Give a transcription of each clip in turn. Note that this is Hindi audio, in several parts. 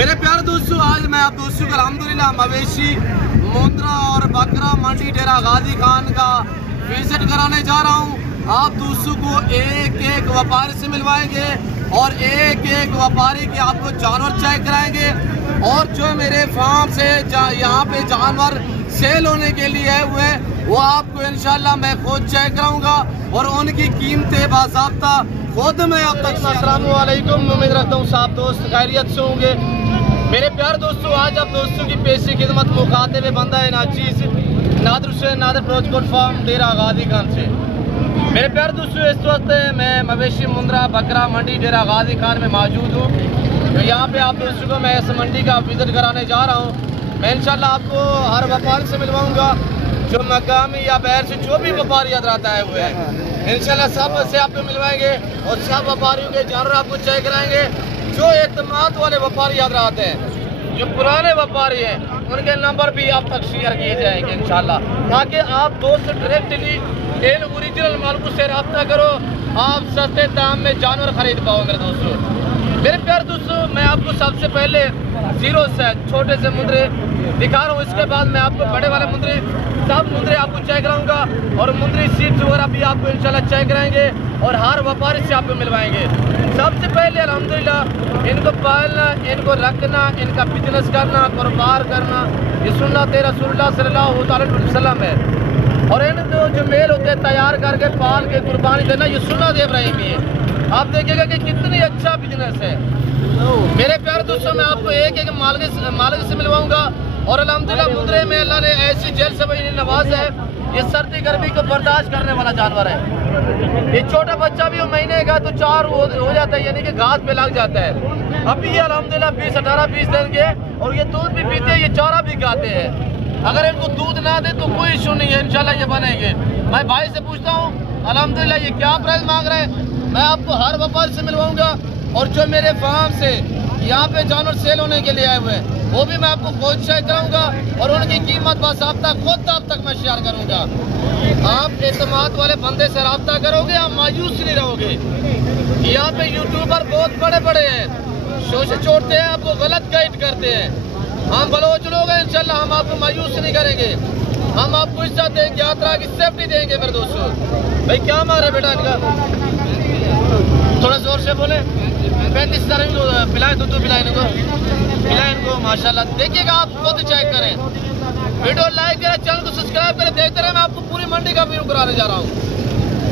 मेरे प्यारे दोस्तों, आज मैं आप दोस्तों को अल्हम्दुलिल्लाह मवेशी मुंद्रा और बकरा मंडी डेरा गाजी खान का विजिट कराने जा रहा हूँ। आप दोस्तों को एक एक व्यापारी से मिलवाएंगे और एक एक व्यापारी के आपको जानवर चेक कराएंगे और जो मेरे फार्म से यहाँ पे जानवर सेल होने के लिए आए हुए हैं वो आपको इंशाल्लाह मैं खुद चेक कराऊंगा और उनकी कीमतें बाज़ाब्ता खुद मैं आप तक। अस्सलाम वालेकुम, उम्मीद रखता हूँ साहब दोस्त खैरियत से होंगे। मेरे प्यारे दोस्तों, आज आप दोस्तों की पेशी खिदमत मुखातिब बंदा है नाचीज नादिर हुसैन नादिर प्रोचकोट फार्म डेरा गाजी खान से। मेरे प्यारे दोस्तों, इस वक्त मैं मवेशी मुंद्रा बकरा मंडी डेरा गाजी खान में मौजूद हूँ। तो यहाँ पे आप दोस्तों को मैं इस मंडी का विजिट कराने जा रहा हूँ। मैं इंशाल्लाह आपको हर व्यापारी से मिलवाऊँगा जो मकामी या बाहर से जो भी व्यापारी हजरात आए हुए हैं, इंशाल्लाह सब से आपको मिलवाएंगे और सब व्यापारियों के जानवर आपको चेक कराएंगे। जो एतमाद वाले व्यापारी हजरात हैं, जो पुराने व्यापारी हैं, उनके नंबर भी आप तक शेयर किए जाएंगे इंशाल्लाह, ताकि आप दोस्त डायरेक्टली इन ओरिजिनल मालकों से रब्ता करो, आप सस्ते दाम में जानवर खरीद पाओ। मेरे दोस्तों, मेरे प्यारे दोस्तों, मैं आपको सबसे पहले जीरो से छोटे से मुंद्रे दिखा रहा हूँ। इसके बाद मैं आपको बड़े वाले मुंद्रे सब मुंद्रे आपको चेक कराऊंगा और मुंद्री सीट्स वगैरह भी आपको इंशाल्लाह चेक कराएंगे और हर व्यापारी से आपको मिलवाएंगे। सबसे पहले अल्हम्दुलिल्लाह इनको पालना, इनको रखना, इनका बिजनेस करना, कारोबार करना, ये सुन्नत रसूलुल्लाह सल्लल्लाहु अलैहि वसल्लम है। और इन जो मेल होते हैं तैयार करके पाल के कुर्बानी देना, ये सुन्नत इब्राहिमी है। आप देखिएगा कि कितनी अच्छा बिजनेस है। मेरे प्यारे दोस्तों, मैं आपको एक एक मालिक से मिलवाऊंगा और अल्हम्दुलिल्लाह मुंद्रे में अल्लाह ने ऐसी जेल से इन्हें नवाजा है। ये सर्दी गर्मी को बर्दाश्त करने वाला जानवर है। ये छोटा बच्चा भी महीने का तो 4 हो जाता है, यानी कि घास पे लग जाता है। अभी ये अल्हम्दुलिल्लाह 18-20 दिन के और ये दूध भी पीते हैं, ये चारा भी खाते हैं। अगर इनको दूध ना दे तो कोई इशू नहीं है, इंशाल्लाह ये बनेंगे। मैं भाई से पूछता हूँ अल्हम्दुलिल्लाह ये क्या प्राइस मांग रहे हैं। मैं आपको हर व्यापारी से मिलवाऊंगा और जो मेरे फार्म से यहाँ पे जानवर सेल होने के लिए आए हुए हैं वो भी मैं आपको खुद चेक कराऊंगा और उनकी कीमत बाज़ाब्ता खुद आप तक मैं शेयर करूंगा। आप एतमाद वाले बंदे से रब्ता करोगे, आप मायूस नहीं रहोगे। यहाँ पे यूट्यूबर बहुत बड़े बड़े हैं, शोषण छोड़ते हैं, आपको गलत गाइड करते हैं। हम बलोच लोग हैं, इंशाल्लाह हम आपको मायूस नहीं करेंगे। हम आपको इज्जत देंगे, यात्रा की सेफ्टी देंगे। मेरे दोस्तों, भाई क्या मार रहे बेटा इनका, थोड़ा जोर से बोले। 35,000 पिलाए, दूध पिलाए इनको, पिलाए इनको माशाल्लाह। देखिएगा, आप खुद चेक करें, वीडियो लाइक करें, चैनल को सब्सक्राइब करें, देखते रहे। मैं आपको पूरी मंडी का व्यू कराने जा रहा हूँ।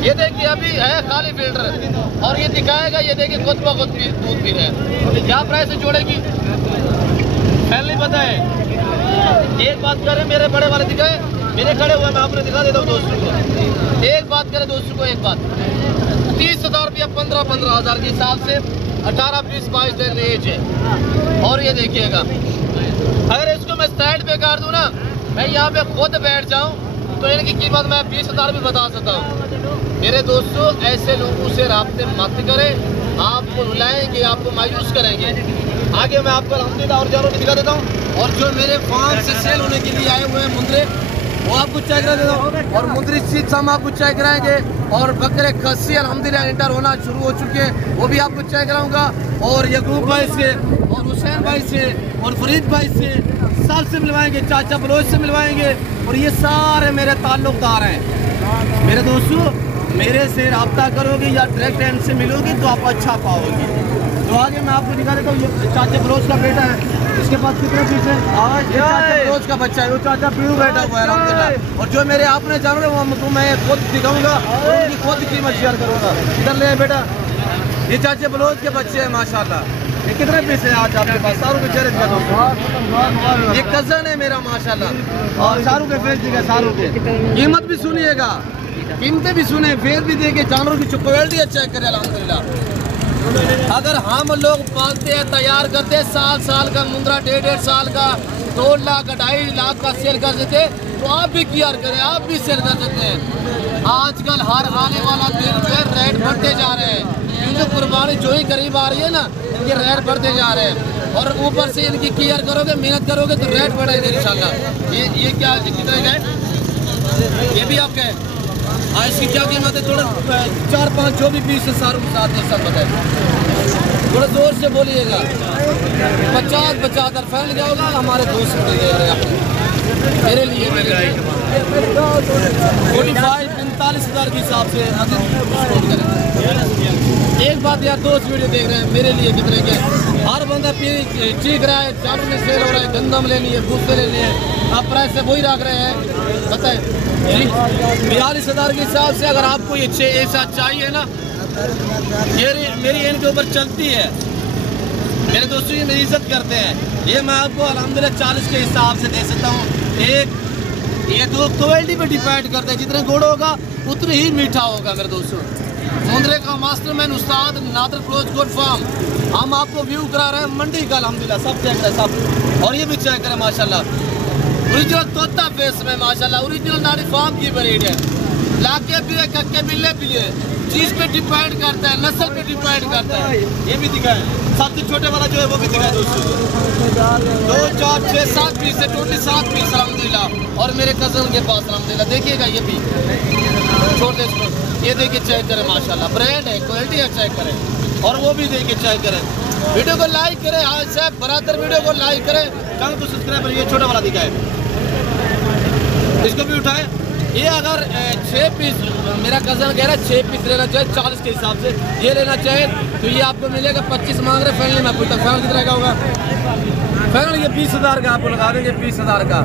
ये देखिए अभी है खाली फिल्टर और ये दिखाएगा, ये देखिए खुद ब खुद दूध पी रहे हैं। क्या प्राइस है जोड़ेगी पहले पता है। एक बात करें, मेरे बड़े वाले दिखाए, मेरे खड़े हुए मैं आपने दिखा देता हूँ दोस्तों को। एक बात करें दोस्तों को, एक बात 30,000 रुपया 15,000 के हिसाब से 18, 20, 22 दिन एज है। और ये देखिएगा, अगर इसको मैं साइड पे कर दूं ना, मैं यहाँ पे खुद बैठ जाऊँ तो इनकी कीमत मैं 20,000 भी बता सकता हूँ। मेरे दोस्तों, ऐसे लोगों से राब्ते मत करें, आपको रुलाएंगे, आपको मायूस करेंगे। आगे मैं आपको अल्हम्दुलिल्लाह और जानवर भी दिखा देता हूँ और जो मेरे फार्म से सेल होने के लिए आए हुए हैं मुंद्रे वो आपको चेक करा देता हूँ और मुंद्री सीट्स हम आपको चेक कराएंगे और बकरे खस्सी अल्हम्दुलिल्लाह इंटर होना शुरू हो चुके हैं, वो भी आपको चेक कराऊंगा। और यकूब भाई से और हुसैन भाई से और फरीद भाई से सबसे मिलवाएंगे, चाचा बलोच से मिलवाएंगे और ये सारे मेरे ताल्लुकदार हैं। मेरे दोस्तों, मेरे से रब्ता करोगे या डायरेक्ट इनसे मिलोगे तो आप अच्छा पाओगे। तो आगे मैं आपको दिखा देता हूँ, ये चाचा बलोच का बेटा है, इसके पास कितने पीस है? चाचा बलोच का बच्चा है, वो चाचा पीऊ बैठा हुआ है अल्हम्दुलिल्लाह। और जो मेरे आपने जानवर है वो मैं खुद दिखाऊंगा और उनकी खुद कीमत शेयर करूँगा। इधर ले बेटा, ये चाचा बलोच के बच्चे हैं माशाल्लाह। ये कितने पीस है आज आपके पास? शाहरुख के चेहरे दिखा दो, ये कजन है मेरा माशाल्लाह। और शाहरुख के फेस दिखा, शाहरुख के कीमत भी सुनिएगा, कीमतें भी सुने, फेस भी देखे, जानवर की क्वालिटी चेक करें अल्हम्दुलिल्लाह। अगर हम लोग पालते हैं, तैयार करते हैं, साल का मुंद्रा 1.5 साल का 2 लाख 2.5 लाख का सेल कर देते, तो आप भी तैयार करें, आप भी सेल कर सकते हैं। आजकल हर आने वाला दिन पे रेट बढ़ते जा रहे हैं, क्योंकि कुर्बानी जो ही करीब आ रही है ना, इनके रेट बढ़ते जा रहे हैं। और ऊपर से इनकी केयर करोगे, मेहनत करोगे तो रेट बढ़ेगा इंशाल्लाह। ये क्या कितने का है? ये भी आपका है। इसकी क्या कीमत है? थोड़ा 4-5 जो भी पीस है सारों के साथ है सब बताए। थोड़ा जोर से बोलिएगा। 50-50 फाइनल क्या होगा? हमारे दोस्त दे रहे हैं मेरे लिए 45,000 के हिसाब से एक बात यार, दोस्त वीडियो देख रहे हैं, मेरे लिए कितने के? हर बंदा चीख रहा है, चारों में सेल हो रहा है, गंदम ले लिए, भूसे ले लिए, आप प्राइस से वही रख रहे हैं। बताए 42,000 के हिसाब से अगर आपको ये एक साथ चाहिए ना, ये मेरी इनके ऊपर चलती है। मेरे दोस्तों ये मेरी इज्जत करते हैं। ये मैं आपको अल्हम्दुलिल्लाह 40 के हिसाब से दे सकता हूँ। एक ये तो क्वालिटी पे डिपेंड करता है, जितना गुड़ होगा उतनी ही मीठा होगा। मेरे दोस्तों मुंद्रे का मास्टरमैन उस्ताद नादर क्लोज गुड फार्म, हम आपको व्यू करा रहे हैं मंडी का। अल्हम्दुलिल्लाह सब चेक है सब, और ये भी चेक करें माशाल्लाह, ओरिजिनल तोता फेस में माशाल्लाह, ओरिजिनल नारी फार्म की ब्रीड है। लाके भी है, कक्के बिल्ले भी है, चीज पे डिपेंड करता है, नस्ल पे डिपेंड करता है। ये भी दिखाए, सबसे छोटे वाला जो है वो भी दिखाए दोस्तों। 2, 4, 6, 7 पीस है, टोटल 7 पीस अल्हम्दुलिल्लाह। और मेरे कजन के पास अल्हम्दुलिल्लाह देखिएगा, ये भी छोड़ दे इसको, ये देखिए चेक करें माशाल्लाह, ब्रांड है, क्वालिटी है, चेक करें। और वो भी देखिए चेक करें। वीडियो को लाइक करें, हाँ साहब बराबर वीडियो को लाइक करें, चैनल को सब्सक्राइब करें। ये छोटा वाला दिखाए, इसको भी उठाए। ये अगर 6 पीस, मेरा कज़न कह रहा है 6 पीस लेना चाहिए 40 के हिसाब से, ये लेना चाहे तो ये आपको मिलेगा 25 मांग रहे। फाइनल मैं पूछता फाइनल कितना का होगा? फाइनल ये 20,000 का आपको लगा देंगे, 20,000 का।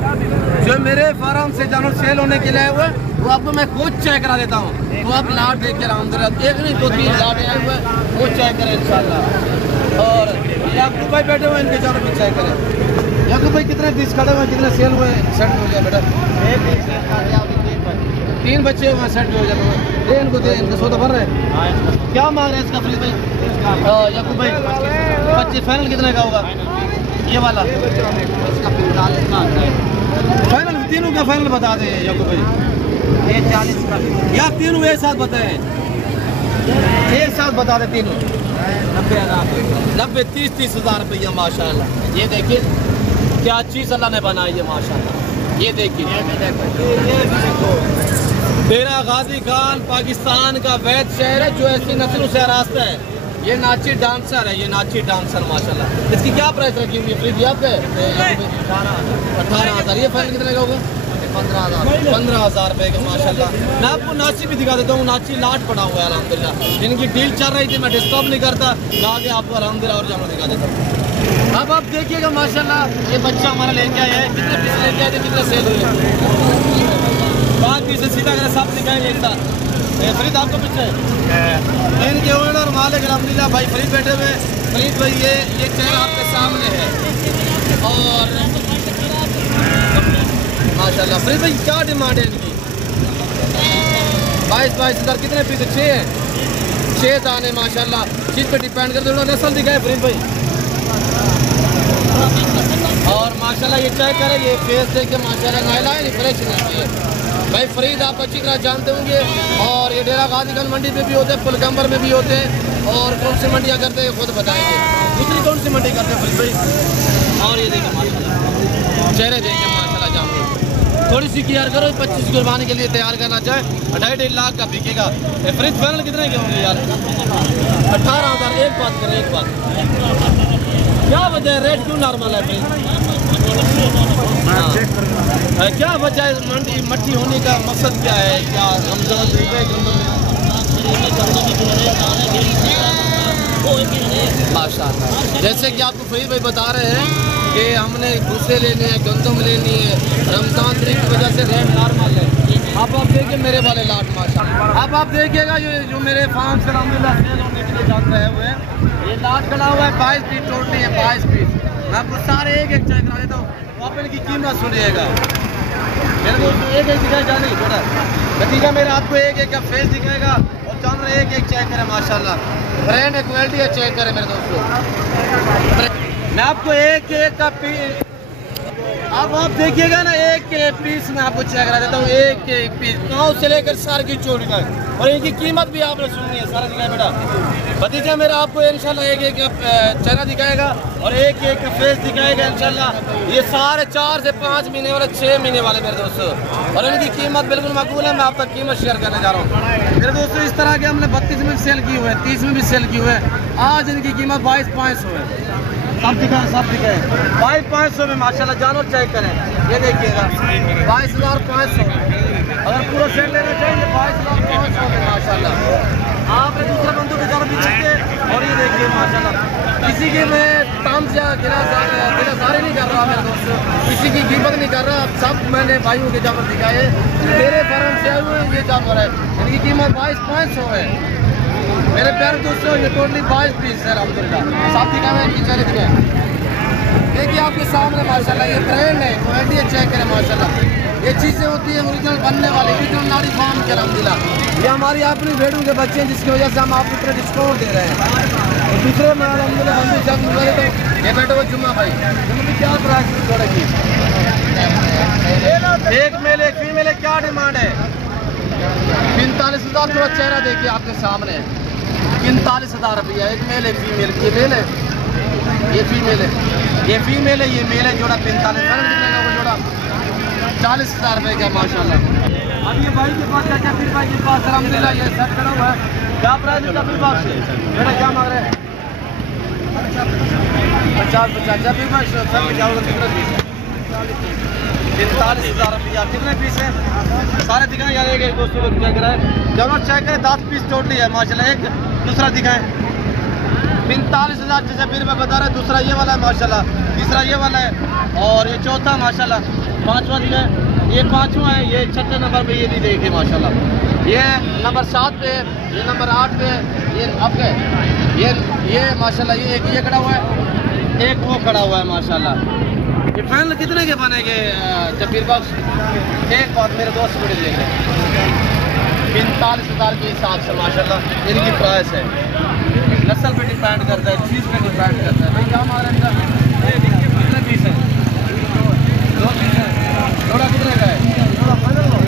जो मेरे फार्म से जानवर सेल होने के लिए आए हुए वो आपको मैं खुद चेक करा देता हूँ। तो आप लाट देख के अल्हम्दुलिल्लाह, एक नहीं 2-3 लाट आए हुए वो चेक करें इंशाल्लाह। और याकूब भाई बैठे हुए, इनके जानवर भी चेक करें। याकूब भाई कितने पीस खड़े हुए, कितने सेल हुए? सेट हो गया बेटा, 3 बच्चे हुए, सेट हो गया। दे इनको, दे इनको, सौदा भर रहे हैं। क्या मांग रहे हैं इसका फरीद भाई? याकूब भाई 25 फाइनल कितने का होगा? ये वाला फाइनल, तीनों का फाइनल बता दें याकूब भाई। ये 40 का या तीनों एक साथ बताएं, एक साथ बता दें तीनों। 90, 30,000 रुपया माशाल्लाह। ये देखिए क्या चीज़ अल्लाह ने बनाई है माशाल्लाह। ये देखिए डेरा गाजी खान पाकिस्तान का वैद शहर है, जो ऐसी नस्लों से रास्ता है। ये नाची डांसर है, ये नाची डांसर माशाल्लाह। इसकी क्या प्राइस रखी हुई है फ्रीज आप पे? 18,000। ये फाइनल कितने का होगा? 15,000 रुपये का माशाल्लाह। मैं आपको नाची भी दिखा देता हूँ, नाची लाट पड़ा हुआ है अल्हम्दुलिल्लाह। इनकी डील चल रही थी, मैं डिस्टर्ब नहीं करता, आगे आपको अल्हम्दुलिल्लाह और जानवर दिखा देता हूँ। अब आप देखिएगा माशाल्लाह, ये बच्चा हमारा लेके आया है। कितने पीस लेके आए थे, कितने सेल हुए? 5 पीस सीधा कर सब दिखाएंगे एक साथ। फरीद आपको पीछे इनके ओनर मालिक अल्हम्दुलिल्लाह भाई फरीद बैठे हुए। फरीद भाई ये चेहरा आपके सामने है। और माशाल्लाह फरीद भाई क्या डिमांड है इनकी? 22,000 कितने पीस? 6 हैं, 6 दाने माशाल्लाह। चीज़ पे डिपेंड करते हैं, नस्ल दिखाए फरीद भाई। और माशाल्लाह ये चेक करें, ये फेस देख के माशाल्लाह नायला है, फ्रेश रहती है भाई। फरीद आप अच्छी तरह जानते होंगे, और ये डेरा गाजी खान मंडी पे भी होते हैं, पुलगंबर में भी होते हैं। और कौन सी मंडियाँ करते हैं खुद बताएंगे, दूसरी कौन सी मंडी करते हैं फरीद भाई? और ये देखें माशाल्लाह, चेहरे देखें माशाल्लाह जानवर। थोड़ी सी केयर करो, 25 कुर्बानी के लिए तैयार करना चाहे 2.5 लाख का बिकेगा। फरीद फाइनल कितने के होंगे यार? 18,000। एक बात करें, एक बात, क्या वजह है रेट क्यों नॉर्मल है फरीद? क्या वजह है? मंडी मट्टी होने का मकसद क्या है? क्या रमजान माशाल्लाह। जैसे कि आपको फरीद भाई बता रहे हैं कि हमने भूसे लेने हैं, गंदम लेनी है, रमजान शरीफ की वजह से रेट नॉर्मल है। अब आप देखिए मेरे वाले लाट माशाल्लाह। अब आप देखिएगा ये जो मेरे फार्म से अल्हम्दुलिल्लाह सेल होने के लिए जाते रहे हुए हैं, ये लाट खड़ा हुआ है 22 पीस टोटली है, 22 पीस। मैं आपको सारे एक एक चेक करा देता हूँ, आप इनकी कीमत सुनिएगा। मेरे दोस्त एक एक दिखाया जा नहीं छोटा नतीजा, मेरे आपको एक एक का फेस दिखाएगा और जानवर एक एक चेक करें माशाल्लाह। ब्रांड है, क्वालिटी है, चेक करें मेरे दोस्तों। मैं आपको एक एक का पीस, अब आप देखिएगा ना, एक एक पीस मैं आपको चेक करा देता हूँ। एक एक पीस गाँव से लेकर सर की चोटी तक, और इनकी कीमत भी आपने सुननी है। सारा दिखाए बेटा, भतीजा मेरा आपको इंशाल्लाह एक एक चेहरा दिखाएगा और एक एक फेस दिखाएगा इंशाल्लाह। ये सारे 4 से 5 महीने वाले, 6 महीने वाले मेरे दोस्तों, और इनकी कीमत बिल्कुल माकूल है। मैं आप तक कीमत शेयर करने जा रहा हूँ मेरे दोस्तों। इस तरह के हमने 32 में भी सेल किए हुए हैं, 30 में भी सेल किए हुए हैं। आज इनकी कीमत 22,500 है। सब दिखाएं 22,500 में माशाल्लाह। जानवर चेक करें, ये देखिएगा 22,500। अगर पूरा सेट लेना चाहिए 22,500 में माशाल्लाह। आपने दूसरे बंदों के जानवर दिखाएंगे और ये देखिए माशाल्लाह। किसी की मैं तामझा गिरफ्तारी नहीं कर रहा मेरे दोस्तों, किसी की कीमत नहीं कर रहा। सब मैंने भाइयों के जानवर दिखाए, मेरे फार्म से आए हुए ये जानवर है, इनकी कीमत 22,500 है मेरे प्यारे दोस्तों। ये टोटली 22 पीस है अल्हम्दुलिल्लाह। साथ दिखाए चले दिखाए, देखिए आपके सामने माशाल्लाह। ये ब्रांड है, क्वालिटी चेक करें माशाल्लाह। ये चीज़ें होती हैं ओरिजिनल बनने वाली, ओरिजिनल नाड़ी फार्म के अल्हम्दुलिल्लाह। ये हमारी अपनी भेड़ों के बच्चे हैं जिसकी वजह से हम आपको इतना डिस्काउंट दे रहे हैं। और दूसरे में अल्हम्दुलिल्लाह हम भी जब मिले तो ये बैठे हुए जुम्मा भाई, जुम्मे क्या प्राइस छोड़ेगी? एक मेल एक फीमेल है, क्या डिमांड है? 45,000। थोड़ा चेहरा देखिए आपके सामने, 45,000 रुपया। एक मेल एक फीमेल। ये मेल है, ये फीमेल है, ये फीमेल है, ये मेल है। जोड़ा 45,000 कितने का? वो जोड़ा 40,000 रुपये का माशाल्लाह। अब ये भाई के पास चाचा फिर भाई के पास अल्हम्दुलिल्लाह ये सेट खड़ा हुआ है। क्या प्राइस है फिर पास से? बेटा क्या मांग रहे हैं? 50 चाचा फिर भाई सर में जाओगे कितने पीस है? 45,000 रुपया। कितने पीस है? सारे दिखाएं यार, एक दोस्तों को चेक कराए, जानवर चेक करें। 10 पीस टोटली है माशाल्लाह। एक दूसरा दिखाएं 45,000 जैसे फिर मैं बता रहा है। दूसरा ये वाला है माशाल्लाह, तीसरा ये वाला है और ये चौथा माशाल्लाह। पांचवा दिखाएं, ये पांचवा है, ये छठे नंबर पे ये भी देखिए माशाल्लाह। ये नंबर 7 पे, ये नंबर 8 पे, ये आपके ये माशाल्लाह। ये एक ये खड़ा हुआ है, एक वो खड़ा हुआ है माशाल्लाह। ये फाइनल कितने के बनेंगे जबीर बख्श? एक बात मेरे दोस्त बड़े लेंगे 45,000 के हिसाब से माशाल्लाह इनकी प्राइस है। नस्ल पे डिपेंड करता है, चीज़ पे डिपेंड करता है। भाई क्या हमारे अंदर कितने पीस है? 2 पीस है। जोड़ा कितने का है?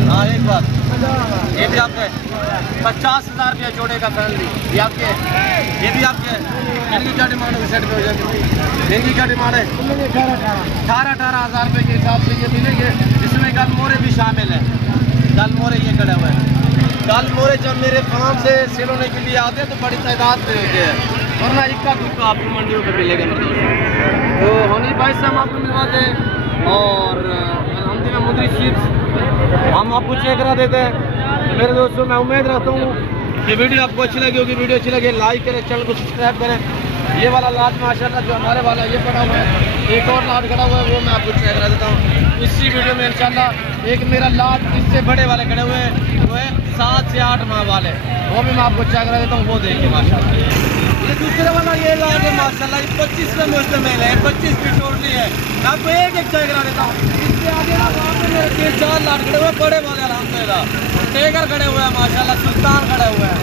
हाँ एक बात, ये भी आपके 50,000 रुपया जोड़े का फैमिली। ये आपके, ये भी आपके। इनकी क्या डिमांड है? सेट पे हो जाएगी। इनकी क्या डिमांड है? 18,000 रुपये के हिसाब से ये मिलेंगे। इसमें गल मोरे भी शामिल है। गल मोरे ये खड़े हुए हैं। गल मोरे जब मेरे फार्म से सेल होने के लिए आते हैं तो बड़ी तादाद में होते हैं, वरना इक्का दुक्का आपको मंडियों पे मिलेगा मेरे दोस्त। तो हनी भाई से हम आपको मिलवाते हैं और अल्हम्दुलिल्लाह मुदरी शीट्स हम आपको चेक करा देते हैं। तो मेरे दोस्तों मैं उम्मीद रखता हूँ कि वीडियो आपको अच्छी लगी होगी। वीडियो अच्छी लगी लाइक करें, चैनल को सब्सक्राइब करें। ये वाला लाट माशाल्लाह जो हमारे वाला ये पड़ा हुआ है, एक और लाट खड़ा हुआ है, वो मैं आपको चेक करा देता हूँ इसी वीडियो में इंशाल्लाह। एक मेरा लाट इससे बड़े वाले खड़े हुए हैं, वो है 7 से 8 माह वाले, वो भी मैं आपको चेक करा देता हूँ। वो देखिए माशाल्लाह। ये दूसरे वाला ये लाट है माशाल्लाह, ये 25 में मुश्तमिल है, 25 की टोटली है। मैं आपको एक एक चेक करा देता हूँ। इससे आगे ना वहाँ पे मेरे 3-4 लाट खड़े हुए बड़े वाले अल्हम्दुलिल्लाह। टेगर खड़े हुए हैं माशाल्लाह, सुल्तान खड़े हुए हैं।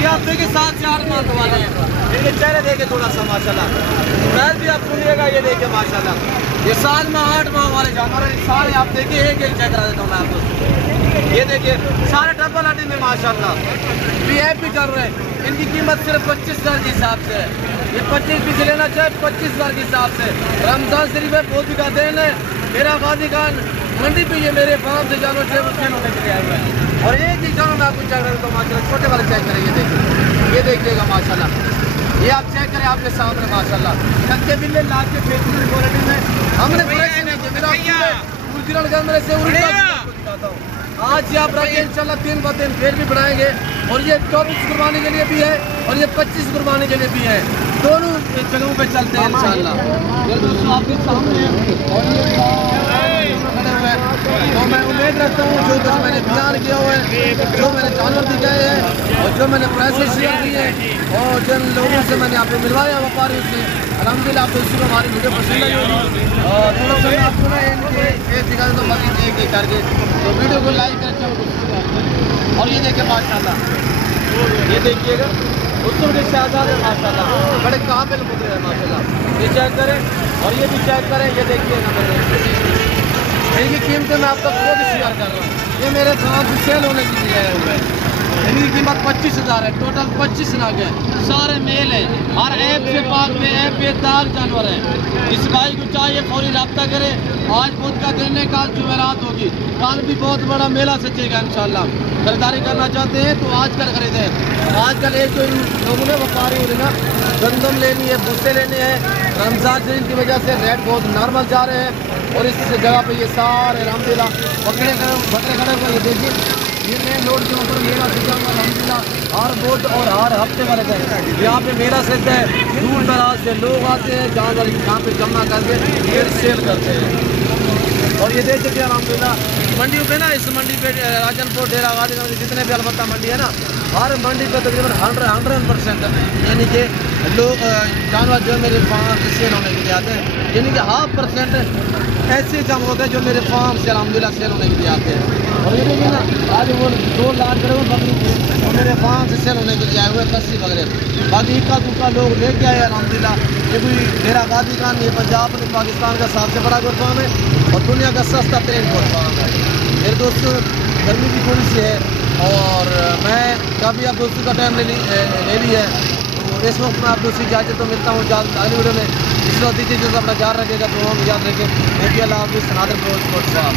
ये आप देखिए 7 से 8 माह वाले हैं। इनके चेहरे देखे थोड़ा सा माशाल्लाह। प्राइस भी आप सुनिएगा, ये देखिए माशाल्लाह। ये 7 माह 8 माह वाले जानवर हैं सारे। आप देखिए एक एक चेक करा देता हूँ मैं आपको। ये देखिए सारे डबल हड्डी में माशाल्लाह VIP चल रहे हैं। इनकी कीमत सिर्फ 25,000 के हिसाब से है। ये 25 पीस लेना चाहे 25,000 के हिसाब से। रमजान शरीफ है, बहुत का दिन है। मेरा गाजी खान मंडी पे ये मेरे फार्म से जानवर से सेल होने के लिए आए हुए हैं। और एक ही जानवर मैं आपको चेक करता हूँ माशाल्लाह। छोटे वाले चेक करें, ये देखिए, ये देखिएगा माशाल्लाह। ये आप चेक करें आपके सामने माशाल्लाह। कच्चे बिल्ले लाख के फेसबुक क्वालिटी में हमने फ्रेश नहीं किया। मेरा ओरिजिनल का मेरे से दिखाता हूँ। आज ये आप रखें इंशाल्लाह 3 ब 3 फिर भी बढ़ाएंगे। और ये 24 कुर्बानी के लिए भी है और ये 25 कुर्बानी के लिए भी है। दोनों जगहों पे चलते हैं इंशाल्लाह। ये दोस्तों आपके सामने है और ये खड़े हुए हैं। तो मैं उम्मीद रखता हूँ जो कुछ मैंने बयान किया हुआ है, जो मैंने जानवर दिखाए हैं और जो मैंने प्राइसेस शेयर की है और जिन लोगों से मैंने आपको मिलवाया व्यापारियों से, अल्हम्दुलिल्लाह आपको इसमें हमारी वीडियो पसंद आई होगी। और थोड़ा सा मैं आपको ना इनके एक दिखा देता हूँ बाकी एक एक करके। तो वीडियो को लाइक करें और ये देखिए माशाल्लाह, ये देखिएगा उत्तर के शहजादे माशाल्लाह बड़े काबिल मुद्रे हैं माशाल्लाह। ये चेक करें और ये भी चेक करें, ये देखिए ना इनकी कीमतें मैं आप तक खुद शेयर कर रहा हूँ। ये मेरे गाँव से सेल होने के लिए आए हुए हैं। इनकी कीमत 25,000 है। टोटल 25 नाग है, सारे मेल है, हर ऐप से पाक में ऐप बेदाग जानवर है। इस भाई को चाहिए फौरी रब्ता करे। आज बुध का दिन है, कल जुमेरात होगी, कल भी बहुत बड़ा मेला सचेगा इंशाल्लाह। खरीदारी करना चाहते हैं तो आजकल खरीदें। आजकल एक जो लोगों ने व्यापारी हो ना, गंदम लेनी है, भुस्से लेने हैं, रमजान शरीफ की वजह से रेट बहुत नॉर्मल जा रहे हैं। और इस जगह पे ये सारे अलहमदिल्ला बकरे खड़े हुए, ये देखिए ये मेन रोड के ऊपर मेला सजा हुआ अलहमदिल्ला। हर बुध और हर हफ्ते में रहता है यहाँ पे मेला सजता है। दूर दराज से लोग आते हैं, जानवर यहाँ पे जमा करके फिर सेल करते हैं। और ये देख सकते हैं अलहमदिल्ला मंडियों पे ना, इस मंडी पे राजनपुर डेरा गाजी जितने भी अलबत्ता मंडी है ना, हर मंडी पे तकरीबन 100% यानी कि लोग जानवर जो मेरे फार्म से सेल होने के लिए आते हैं, यानी कि 0.5% ऐसे जम होते हैं जो मेरे फार्म से अलहमदिल्ला सेल होने के लिए आते हैं। और ये देखिए ना, आज वो 2 लाख करोड़ बकरी थे और मेरे फार्म से सेल होने के लिए आए हुए 80 बकरे। बाकी इक्का दुक्का लोग लेके आए अलहमदिल्ला। ये कोई डेरा गाजी खान, ये पंजाब में पाकिस्तान का सबसे बड़ा गोट फार्म है और दुनिया का सस्ता तरीन गोट फार्म है। मेरे दोस्तों गर्मी भी थोड़ी सी है और मैं काफ़ी आप दोस्तों का टाइम ले ली है, तो इस वक्त मैं आप दोस्तों इजाज़त तो मिलता हूँ अगली वीडियो में। इस वक्त दीजिए जो अपना ख्याल रखेगा तो हम याद रखें। अल्लाह हाफ़िज़। नादिर फिरोज़ कोट साहब।